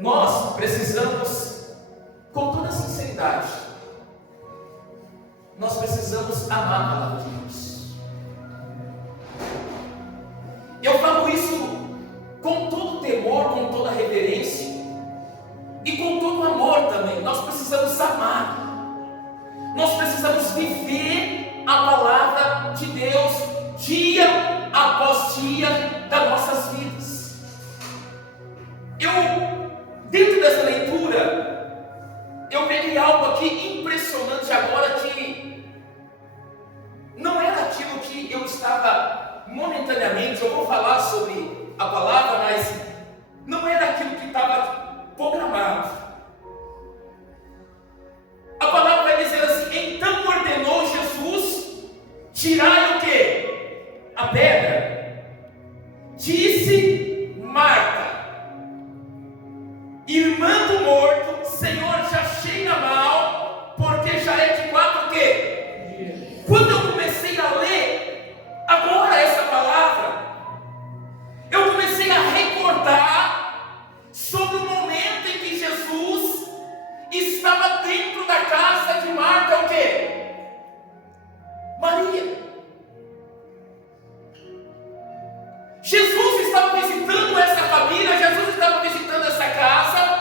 nós precisamos, com toda sinceridade, nós precisamos amar a palavra de Deus. Eu falo isso com todo temor, com toda reverência e com todo amor também. Nós precisamos amar. Nós precisamos viver a palavra de Deus dia após dia das nossas vidas. Dentro dessa leitura, eu peguei algo aqui impressionante agora, que não era aquilo que eu estava momentaneamente, eu vou falar sobre a palavra, mas não era aquilo que estava programado. A palavra vai dizer assim: então ordenou Jesus, tirai o quê? A pedra. Disse Marta, irmã do morto, Senhor, já cheira mal, porque já é de 4 o quê? Quando eu comecei a ler agora essa palavra, eu comecei a recordar sobre o momento em que Jesus estava dentro da casa de Marta, o quê? Maria. Jesus estava visitando essa família, Jesus estava visitando essa casa,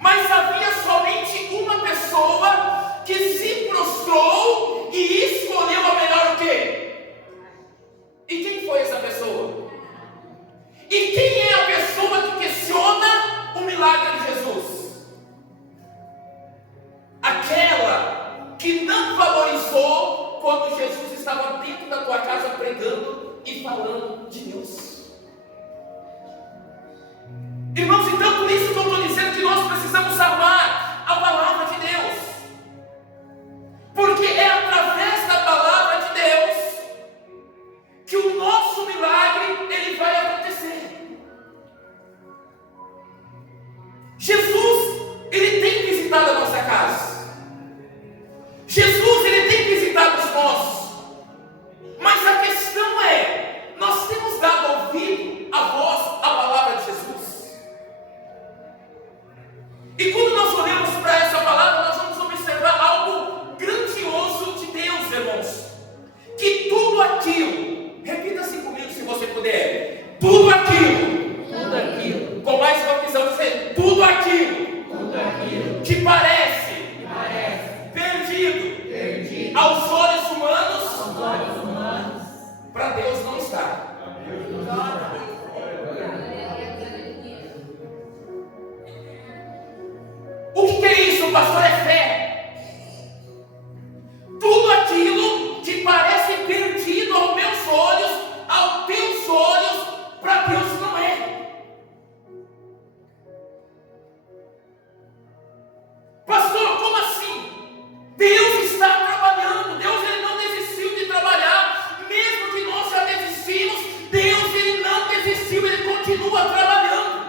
mas havia somente uma pessoa que se prostrou e escolheu a melhor o quê? E quem foi essa pessoa? E quem é a pessoa que questiona o milagre de Jesus? Aquela que não valorizou quando Jesus estava dentro da tua casa pregando e falando de Deus. Irmãos, então por isso que eu estou dizendo que nós precisamos amar a palavra de Deus, porque é através da palavra de Deus que o nosso milagre ele vai acontecer. Jesus, ele tem visitado a nossa casa. Jesus, ele tem visitado os nossos. Mas a questão é, nós temos dado ouvido à voz, à palavra de Jesus. E quando nós olhamos para essa palavra, nós vamos observar algo grandioso de Deus, irmãos. Que tudo aquilo, repita assim comigo se você puder, tudo aquilo, com mais uma visão, dizer, tudo aquilo que parece perdido aos olhos humanos, para Deus não está. O que é isso, pastor? É fé. Tudo aquilo que parece perdido aos meus olhos, aos teus olhos, para Deus não é. Pastor, como assim? Deus está trabalhando. Deus ele não desistiu de trabalhar. Mesmo que nós já desistimos, Deus ele não desistiu, ele continua trabalhando.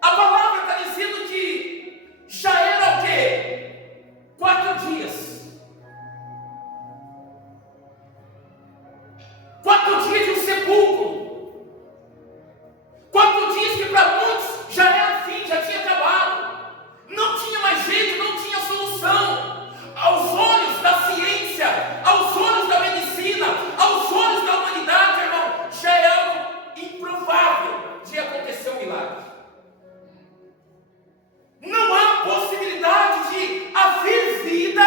A palavra está dizendo que já era o quê? 4 dias. 4 dias de um sepulcro. 4 dias que para muitos já era fim, já tinha acabado. Não tinha mais jeito, não tinha solução. Aos olhos da ciência, aos olhos da medicina, aos olhos da humanidade, irmão, já é algo improvável de acontecer um milagre. Não há possibilidade de haver vida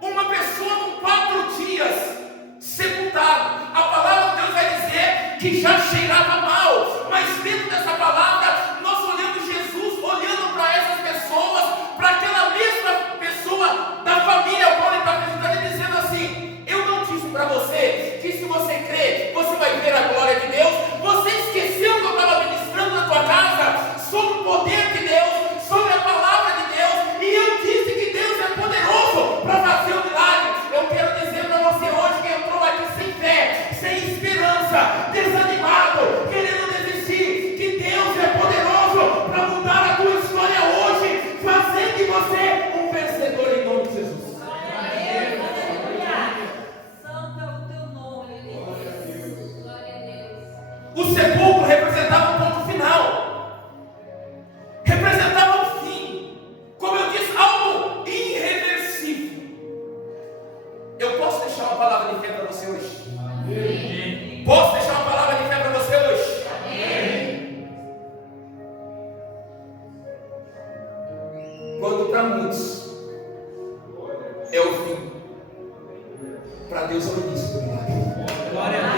uma pessoa com 4 dias sepultado. A palavra de Deus vai dizer que já cheirava mal, mas dentro dessa palavra nós olhamos Jesus olhando para essas pessoas, para aquela mesma pessoa da família ao qual ele está visitando, e dizendo assim: eu não disse para você que se você crer, você vai ver a glória de Deus? Você esqueceu que eu estava ministrando na tua casa sobre o poder de Deus, sobre a palavra de Deus, e eu disse que Deus é poderoso para fazer o milagre. Eu quero dizer para você hoje que entrou aqui sem fé, sem esperança, desanimado, querendo desistir, que Deus é poderoso para mudar a tua história hoje, fazer de você um vencedor em nome de Jesus. Santo é o teu nome, Deus. Glória a Deus. O sepulcro representava um ponto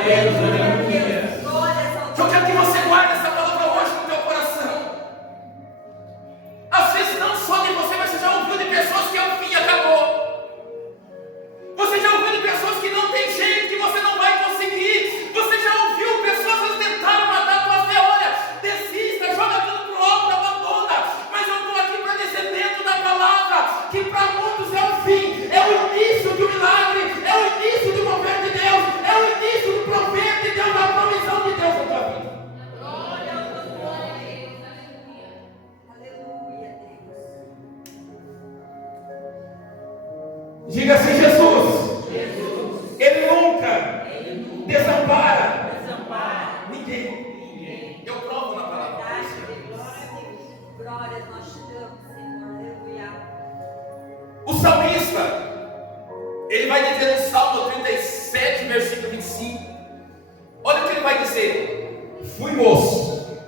Eu quero que você guarde essa palavra hoje no teu coração. Às vezes não só de você, mas você já ouviu de pessoas que o fim acabou. Você já ouviu de pessoas que não tem jeito, que você não vai conseguir. Você já ouviu pessoas que tentaram matar a tua fé. Olha, desista, joga tudo pro alto, abandona. Mas eu estou aqui para dizer dentro da palavra que para muitos é o fim, é o início de um milagre, é o início de um mover de Deus, é o início do prover de Deus, da provisão de Deus na tua vida. Diga assim: Jesus, Ele nunca desampara ninguém. Eu provo na palavra. Glória, nós te damos, Senhor. Aleluia. O salmista, ele vai dizer no Salmo 37, versículo 25. Olha o que ele vai dizer: fui moço.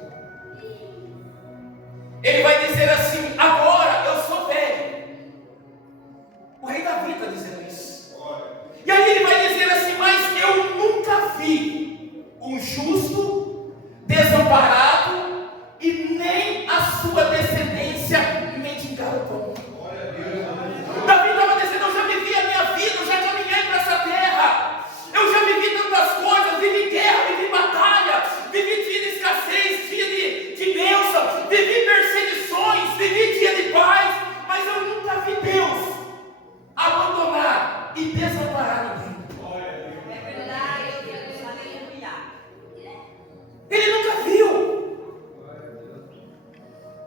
Ele vai dizer assim: agora eu sou velho. O rei Davi está dizendo isso. E aí ele vai dizer assim: mas eu nunca vi um justo desamparado e nem a sua descendência mendigar o pão. Davi estava dizendo: eu já vivi a minha vida, eu já caminhei para essa terra, eu já vivi tantas coisas, vivi guerra, vivi batalha, vivi dia de escassez, dia de bênção, vivi perseguições, vivi dia de paz, mas eu nunca vi Deus abandonar e desamparar ninguém. É verdade, Deus. Aleluia. Ele nunca viu.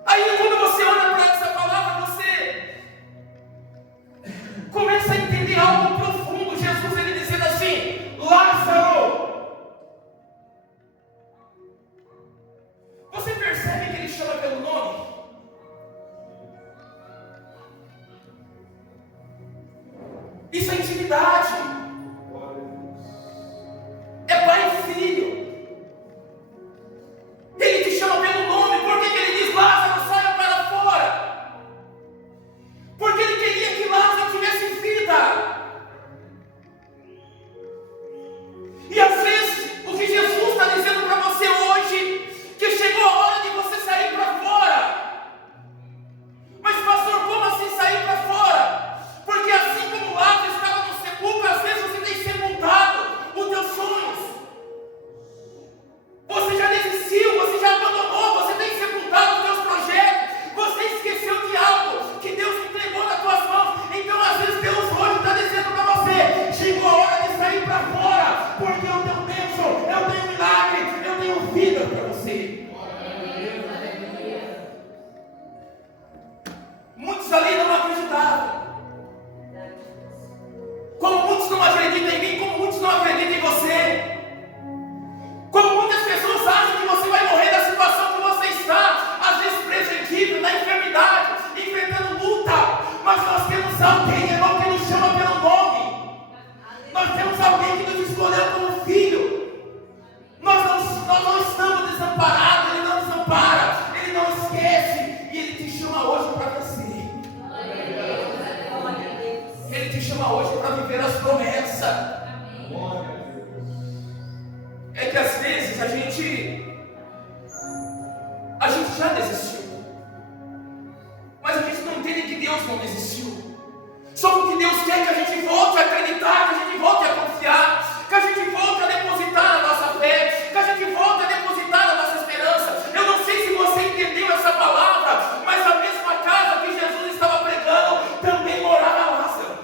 Aí quando você olha para essa palavra, você começa a entender algo profundo. Jesus, ele dizendo assim: Lázaro. Você percebe que ele chama pelo nome? Isso é intimidade. É pai e filho. Ele te chama pelo nome. Por que ele diz: Lázaro, saia para fora? Porque ele queria que Lázaro tivesse vida. E às vezes o que Jesus está dizendo para você hoje, que chegou a hora de você sair para fora. Mas pastor, como assim sair para fora? Porque assim como Lázaro estava no sepulcro, às vezes você tem sepultado os teus sonhos. Você já desistiu, você já abandonou, você tem sepultado os teus projetos, você esqueceu de algo que Deus entregou nas tuas mãos. Então às vezes Deus hoje está dizendo para você: chegou a hora de sair para fora, porque eu tenho bênção, eu tenho milagre, eu tenho vida para você. Muitos ali não acreditavam. Como muitos não acreditam em mim, como muitos não acreditam em você. Como muitas pessoas acham que você vai morrer da situação que você está, às vezes preso, na enfermidade, enfrentando luta. Mas nós temos alguém, irmão, que nos chama pelo nome. Nós temos alguém que nos escolheu como filho. Nós não estamos desamparados, Ele não desampara, Ele não esquece. E Ele te chama hoje para vencer. Ele te chama hoje para viver as promessas. É que às vezes a gente já desistiu, mas a gente não entende que Deus não desistiu. Só que Deus quer que a gente volte a acreditar, que a gente volte a confiar, que a gente volte a depositar a nossa fé, que a gente volte a depositar a nossa esperança. Eu não sei se você entendeu essa palavra, mas a mesma casa que Jesus estava pregando também morava Lázaro.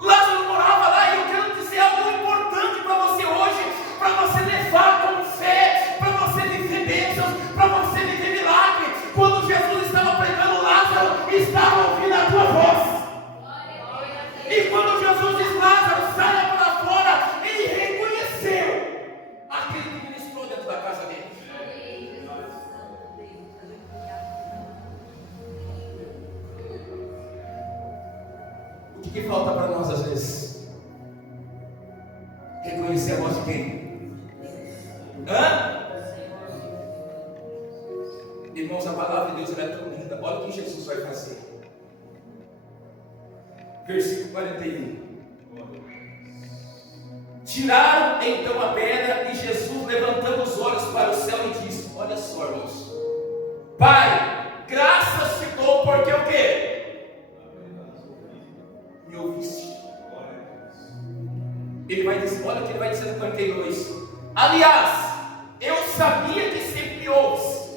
Lázaro morava lá, e eu quero dizer algo importante para você hoje, para você levar com fé, para você viver bênçãos, para você viver milagre. Quando Jesus estava pregando, Lázaro estava ouvindo a tua voz. E quando Jesus diz: Lázaro, saia para fora, ele reconheceu aquele que ministrou dentro da casa dele. O que falta para nós às vezes? Reconhecer a voz de quem? Irmãos, a palavra de Deus é tão linda. Olha o que Jesus vai fazer. Versículo 41. Tiraram então a pedra e Jesus, levantando os olhos para o céu, e disse: olha só, irmãos, Pai, graças te dou, porque o quê? Me ouviste. Ele vai dizer, olha o que ele vai dizer no 42. Aliás, eu sabia que sempre me ouves,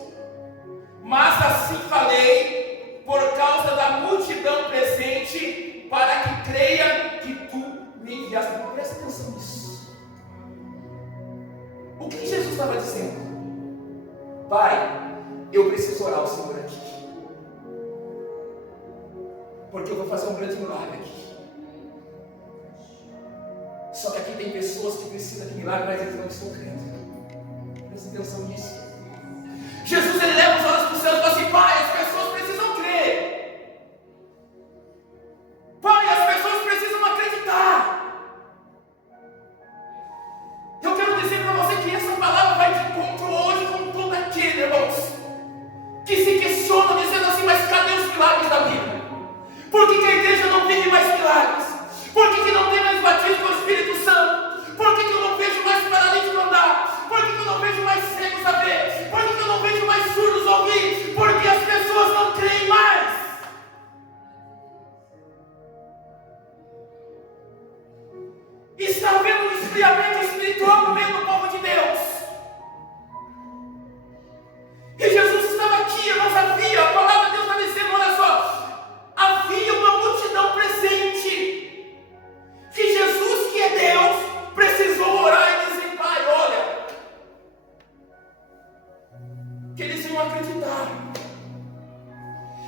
mas assim falei por causa da multidão presente, para que creia que tu me enviaste. Presta atenção nisso. O que Jesus estava dizendo? Pai, eu preciso orar ao Senhor aqui, porque eu vou fazer um grande milagre aqui. Só que aqui tem pessoas que precisam de milagre, mas eles não estão crendo. Presta atenção nisso. Jesus, ele leva os olhos para o céu e fala assim: Pai, as pessoas precisam crer. Pai, as pessoas precisam acreditar. Eu quero dizer para você que essa palavra vai de encontro hoje com todo aquele, irmãos, que se questionam dizendo assim: mas cadê os milagres da Bíblia? Por que a igreja não vive mais milagres? Por que não tem mais batismo com o Espírito Santo? Por que eu não vejo mais paralítico andar? Por que eu não vejo mais cegos a ver? Por que eu não vejo mais surdos ouvir? Porque as pessoas não creem mais. Está havendo um esfriamento espiritual no meio do povo de Deus. E Jesus estava aqui, irmãos, havia, a palavra de Deus está dizendo, olha só, havia uma multidão presente, que Jesus, que é Deus, precisou orar e dizer: Pai, olha, que eles iam acreditar,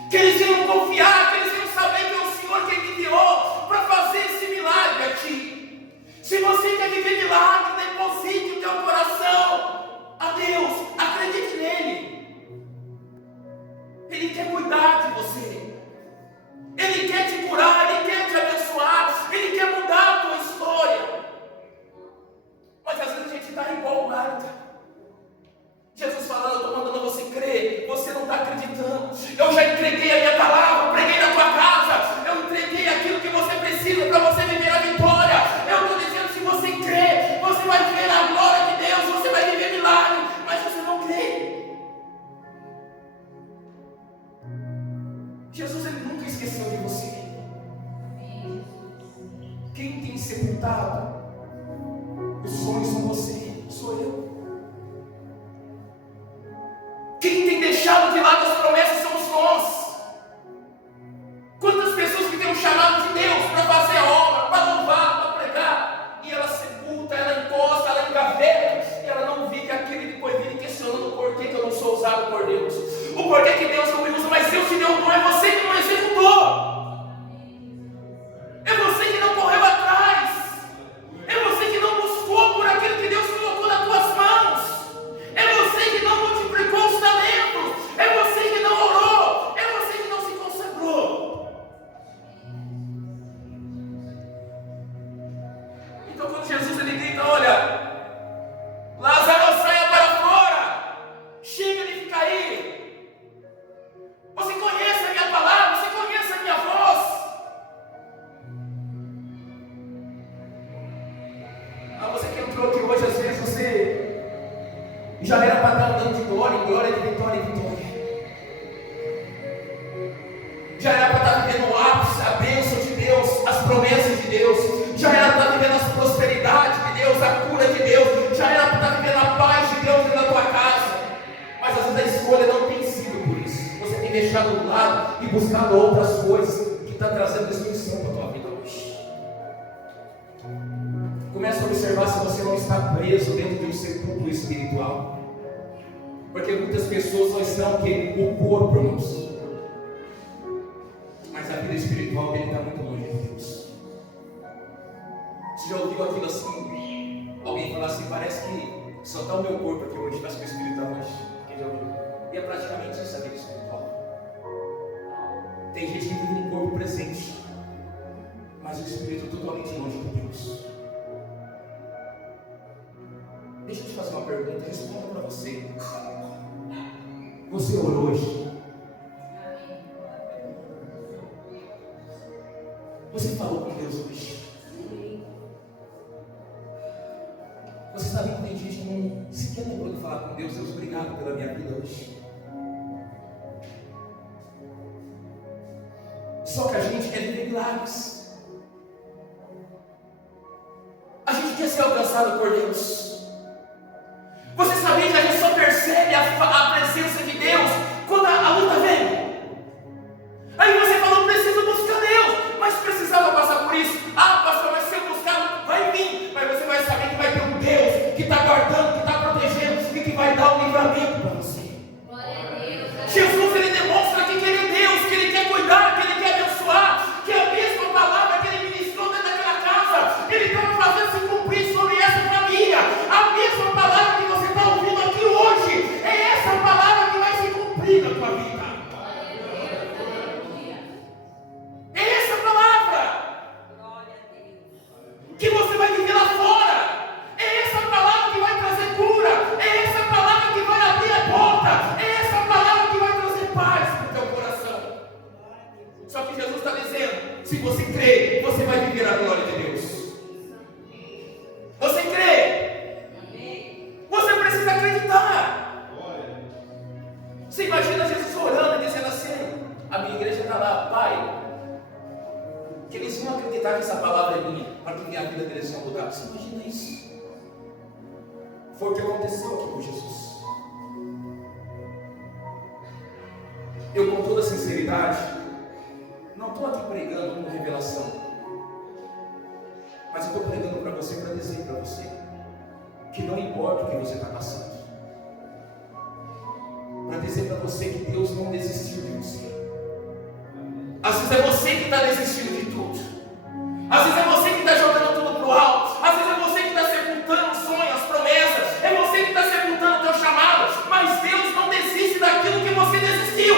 que eles iam confiar, que eles iam saber que é o Senhor quem me enviou para fazer esse milagre aqui. Se você quer viver milagre, deposite o teu coração a Deus, acredite nele. Ele quer cuidar de você, Ele quer te curar, Ele quer te abençoar, Ele quer mudar a tua história. Mas às vezes a gente está igual Marta. Jesus falando: eu estou mandando você crer, você não está acreditando. Eu já entreguei a minha palavra, preguei na tua casa, eu entreguei aquilo que você precisa para você viver a vitória. Eu estou dizendo: se você crer, você vai ver a glória de Deus, você vai viver milagre, mas você não crê. Jesus, ele nunca esqueceu de você. Quem tem sepultado os sonhos são você, sou eu. Quem tem deixado de lado as promessas somos nós. Quantas pessoas que têm um chamado de Deus para fazer a obra, para louvar, para pregar, e ela sepulta, ela encosta, ela engaveta, e ela não vive aquilo, e depois vive questionando o porquê que eu não sou usado por Deus, o porquê que Deus não me usa. Mas Deus te deu o dom, é você que não executou. É você que não correu atrás. É você que não buscou por aquilo que Deus colocou nas tuas mãos. É você que não multiplicou os talentos. É você que não orou. É você que não se consagrou. Então quando Jesus ele grita: olha, Lázaro, saia para fora, chega de ficar aí. Você conhece a minha palavra, você conhece a minha voz. Você que entrou aqui hoje, às vezes você já era para estar andando de glória em glória, de vitória em vitória. Já era para estar vivendo o ápice, a bênção de Deus, as promessas de Deus. Já era para estar vivendo as prosperidades de Deus, a cura de Deus. Já era para estar vivendo a paz de Deus dentro da tua casa. Mas às vezes a escolha não tem sido por isso. Você tem deixado do lado e buscado outras coisas que estão trazendo destruição para a tua vida hoje. Comece a observar se você não está preso dentro de um sepulcro espiritual. Porque muitas pessoas só estão o corpo, irmãos. Mas a vida espiritual dele está muito longe de Deus. Você já ouviu aquilo assim? Alguém falar assim: parece que só está o meu corpo aqui hoje, mas que o espírito está longe. Quem já ouviu? E é praticamente isso a vida espiritual. Tem gente que vive no corpo presente, mas o espírito totalmente longe de Deus. Deixa eu te fazer uma pergunta, responda para você. Você orou hoje? Você sabe que tem gente que não sequer lembrou de falar com Deus. Deus, obrigado pela minha vida hoje. Só que a gente quer viver milagres. A gente quer ser alcançado por Deus. Você sabia que a gente só percebe a presença de Deus quando a luta vem? Aí você falou, preciso buscar Deus, mas precisava passar por isso. Ah, pastor, mas se eu buscar, vai vir. Mas você vai saber que vai ter um Deus que está guardando, que está protegendo e que vai dar um livramento para você. Jesus, ele demonstra que ele é Deus, que ele quer cuidar, que ele quer abençoar, que a mesma palavra que ele ministrou dentro daquela casa, ele estava fazendo se cumprir sobre essa família. A mesma palavra que você está ouvindo aqui hoje, é essa palavra que vai se cumprir na tua vida. É essa palavra que você vai viver lá fora. É essa palavra que vai trazer cura. É essa palavra que vai abrir a porta. É essa palavra que vai trazer paz para o teu coração. Só que Jesus está dizendo, se você crê, você vai viver a glória de Deus. Você crê? Você precisa acreditar. Você imagina Jesus orando e dizendo assim, a minha igreja está lá, Pai, que eles vão acreditar que essa palavra é minha, para que minha vida deles seja mudada. Você imagina isso? Foi o que aconteceu aqui com Jesus. Eu, com toda sinceridade, não estou aqui pregando como revelação, mas eu estou pregando para você, para dizer para você que não importa o que você está passando, para dizer para você que Deus não desistiu de você. Às vezes é você que está desistindo de tudo. Às vezes é você que está jogando tudo para o alto. Às vezes é você que está sepultando os sonhos, as promessas. É você que está sepultando o teu chamado. Mas Deus não desiste daquilo que você desistiu.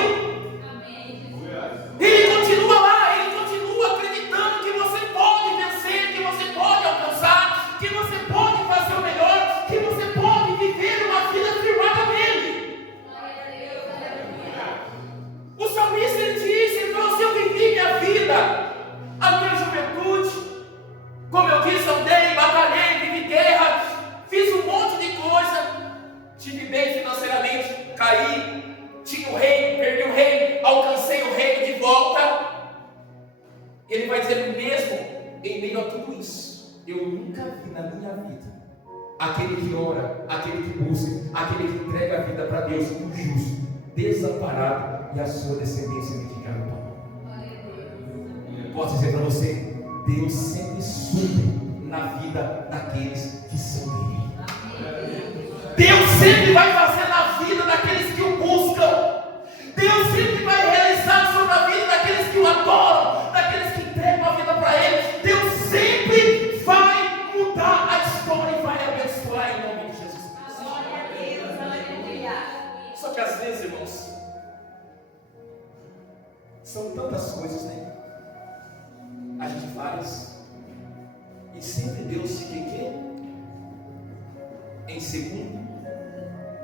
Ele continua lá, ele continua acreditando que você pode vencer, que você pode alcançar, que você pode fazer o melhor, que você pode viver uma vida firmada nele. O salmista, ele disse, ele falou assim, eu vivi minha vida, a minha juventude, como eu disse, andei, batalhei, vivi guerra, fiz um monte de coisa, tive bem financeiramente, caí, tinha o reino, perdi o reino, alcancei o reino de volta. Ele vai dizer, mesmo em meio a tudo isso, eu nunca vi na minha vida aquele que ora, aquele que busca, aquele que entrega a vida para Deus, o justo, desamparado, e a sua descendência mendigar o pão. Posso dizer para você, Deus sempre supre na vida daqueles que são dele. Deus sempre vai fazer na vida daqueles que o buscam. Deus sempre vai realizar sobre a vida daqueles que o adoram, daqueles que entregam a vida para ele. Deus sempre vai mudar a história e vai abençoar em nome de Jesus. Só que às vezes, irmãos, são tantas coisas, né? A gente faz e sempre Deus fica em quê? Em segundo,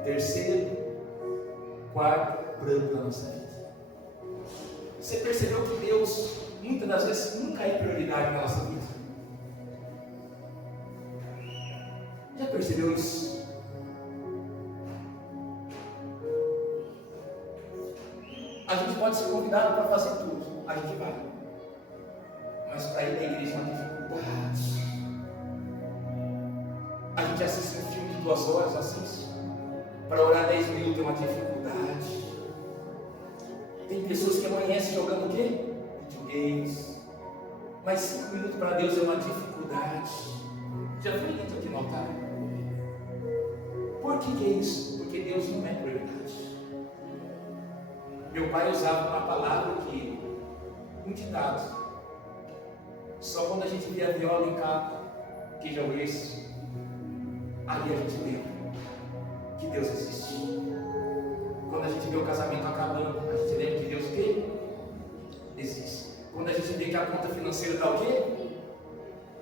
terceiro, quarto plano da nossa vida. Você percebeu que Deus muitas das vezes nunca é prioridade na nossa vida? Já percebeu isso? A gente pode ser convidado para fazer tudo, a gente vai, mas para ir na igreja é uma dificuldade. A gente assiste um filme de 2 horas, assiste, para orar 10 minutos é uma dificuldade. Tem pessoas que amanhecem jogando o quê? Videogames, mas 5 minutos para Deus é uma dificuldade. Já foi dito aqui no altar? Por que é isso? Porque Deus não é prioridade. Meu pai usava uma palavra que, um ditado, só quando a gente vê a viola em casa, que já ouviu isso, aí a gente lembra que Deus existe. Quando a gente vê o casamento acabando, a gente lembra que Deus o quê? Existe. Quando a gente vê que a conta financeira está o quê?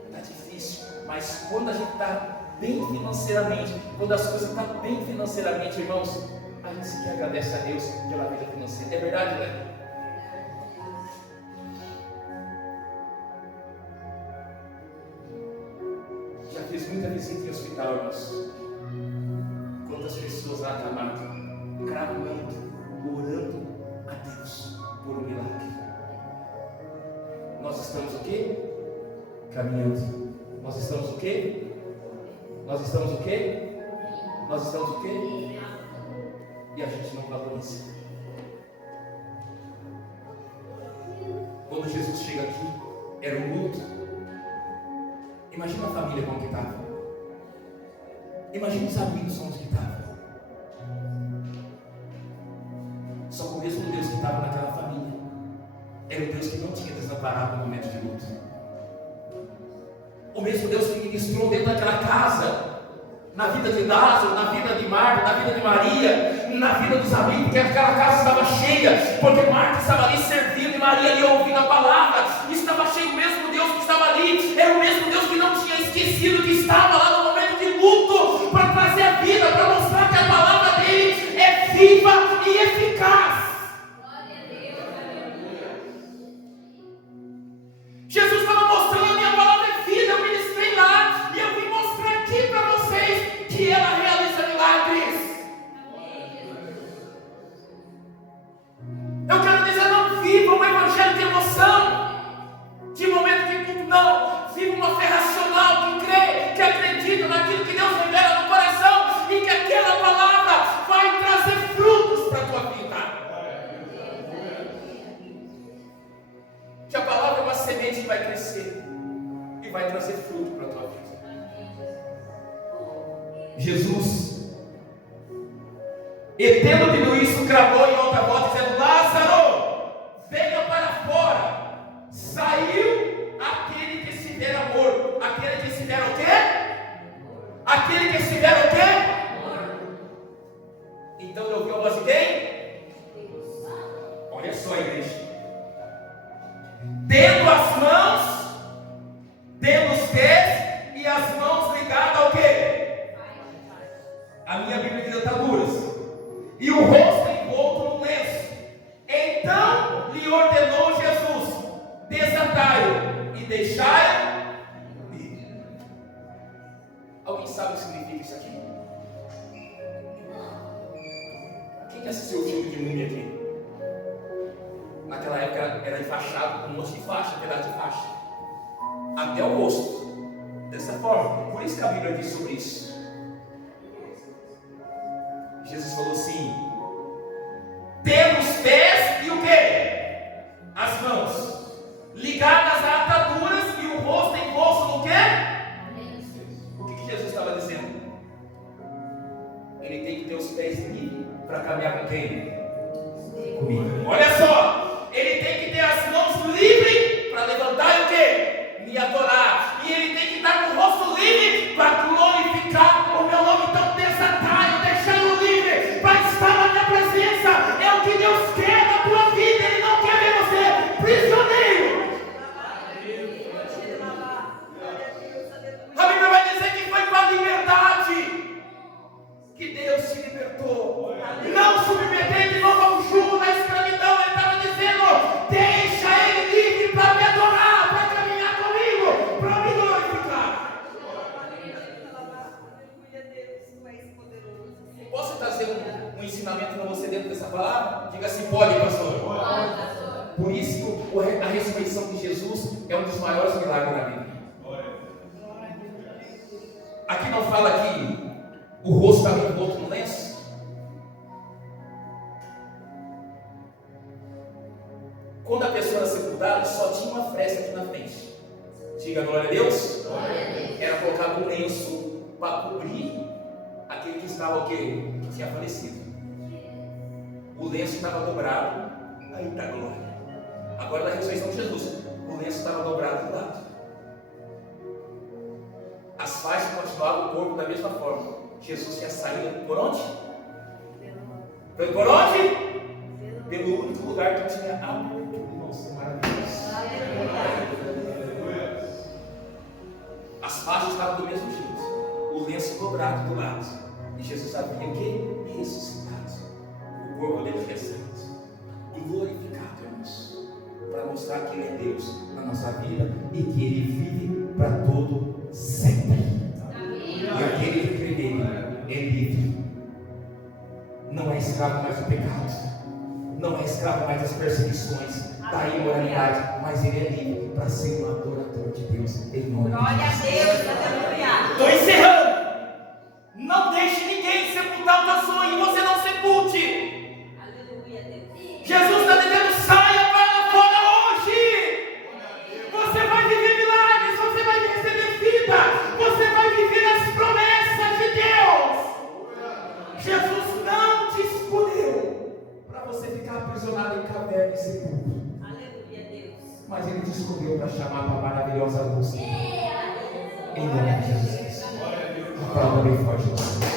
Está difícil. Mas quando a gente está bem financeiramente, quando as coisas estão bem financeiramente, irmãos, a gente se agradece a Deus pela vida financeira. É verdade, né? Já fiz muita visita em hospital, irmãos. Quantas pessoas lá clamando, orando a Deus por um milagre. Nós estamos o quê? Caminhando. Nós estamos o quê? Nós estamos o quê? Nós estamos o quê? E a gente não valoriza. Quando Jesus chega aqui, era um luto. Imagina a família como que estava. Imagina os amigos como que estavam. Só que o mesmo Deus que estava naquela família era o Deus que não tinha desamparado no momento de luto. O mesmo Deus que ministrou dentro daquela casa, na vida de Lázaro, na vida de Marta, na vida de Maria, na vida dos amigos, porque aquela casa estava cheia, porque Marta estava ali servindo e Maria ali ouvindo a palavra. Estava cheio, o mesmo Deus que estava ali, era o mesmo Deus que não tinha esquecido que estava lá no momento de luto, para trazer a vida, para mostrar que a palavra dele é viva e eficaz. Jesus estava mostrando: a minha palavra é vida. Eu ministrei lá e eu vim mostrar aqui para vocês que ela realiza milagres. Eu quero dizer, não viva um evangelho de emoção, de momento de culto, não. Viva uma fé racional que crê, que acredita naquilo que Deus revela no coração e que aquela palavra vai trazer frutos para a tua vida. Que a palavra é uma semente que vai crescer e vai trazer fruto para a tua vida. Jesus, e tendo dito isso, clamou em alta voz, dizendo: Lázaro, venha para fora. Saiu aquele que estivera morto. Aquele que estivera o quê? Aquele que estivera o quê? Então ele ouviu a voz de quem? Olha só, igreja. Tendo as mãos, tendo os pés e as mãos ligadas ao quê? A minha Bíblia diz ataduras. E o rosto envolto num lenço. Então lhe ordenou Jesus: desatai-o e deixai-o ir. Alguém sabe o que significa isso aqui? Quem assistiu o filme de Múmia aqui? Naquela época era enfaixado com um monte de faixa, pedaço de faixa, até o rosto, dessa forma. Por isso que a Bíblia diz sobre isso. Jesus falou assim: tendo os pés e o quê? As mãos ligadas a ataduras e o rosto envolto no quê? O que Jesus estava dizendo? Ele tem que ter os pés livres para caminhar com quem? Comigo. Olha só, ele tem que ter as mãos livres para levantar e o quê? Me adorar. E ele tem que estar com o rosto livre para glorificar o meu nome. Então desatai, deixando livre para estar na minha presença. É o que Deus quer na tua vida. Ele não quer ver você prisioneiro. A Bíblia vai dizer que foi com a liberdade que Deus te libertou. Não submeter de novo ao jugo da escravidão. Ele estava dizendo: deixa ele livre para me adorar, para caminhar comigo, para me glorificar. Posso trazer um ensinamento para você dentro dessa palavra? Diga assim: pode, pastor. Por isso a ressurreição de Jesus é um dos maiores milagres da Bíblia. Aqui não fala que o rosto estava envolto no lenço? Quando a pessoa era sepultada, só tinha uma fresta aqui na frente. Diga glória a Deus. Glória a Deus. Era colocado um lenço para cobrir aquele que estava o quê? Que tinha falecido. O lenço estava dobrado. Aí está a glória. Agora da ressurreição de Jesus, o lenço estava dobrado do lado. As faixas continuavam o corpo da mesma forma. Jesus tinha saído por onde? Foi por onde? Pelo único lugar que tinha abertura. Nossa, maravilhoso. As faixas estavam do mesmo jeito. O lenço dobrado do lado. E Jesus havia o quê? Ressuscitado. O corpo dele ressuscitado. Glorificado, irmãos. Para mostrar que Ele é Deus na nossa vida e que Ele vive para todo sempre. escravo mais do pecado, não é escravo mais das perseguições, da imoralidade, mas ele é livre para ser um adorador de Deus em nome de Glória a Jesus. Deus, aleluia. Estou encerrando. Não deixe ninguém sepultar o teu sonho e você não sepulte. Aleluia, Deus. Jesus está dizendo: saia para fora hoje. Você vai viver milagres, você vai receber vida, você vai viver as promessas de Deus. Jesus não te escolheu para você ficar aprisionado em caverna e sepulcro. Aleluia, Deus. Mas Ele te escolheu para chamar para a maravilhosa luz. Em nome de Jesus. Aplauda bem forte.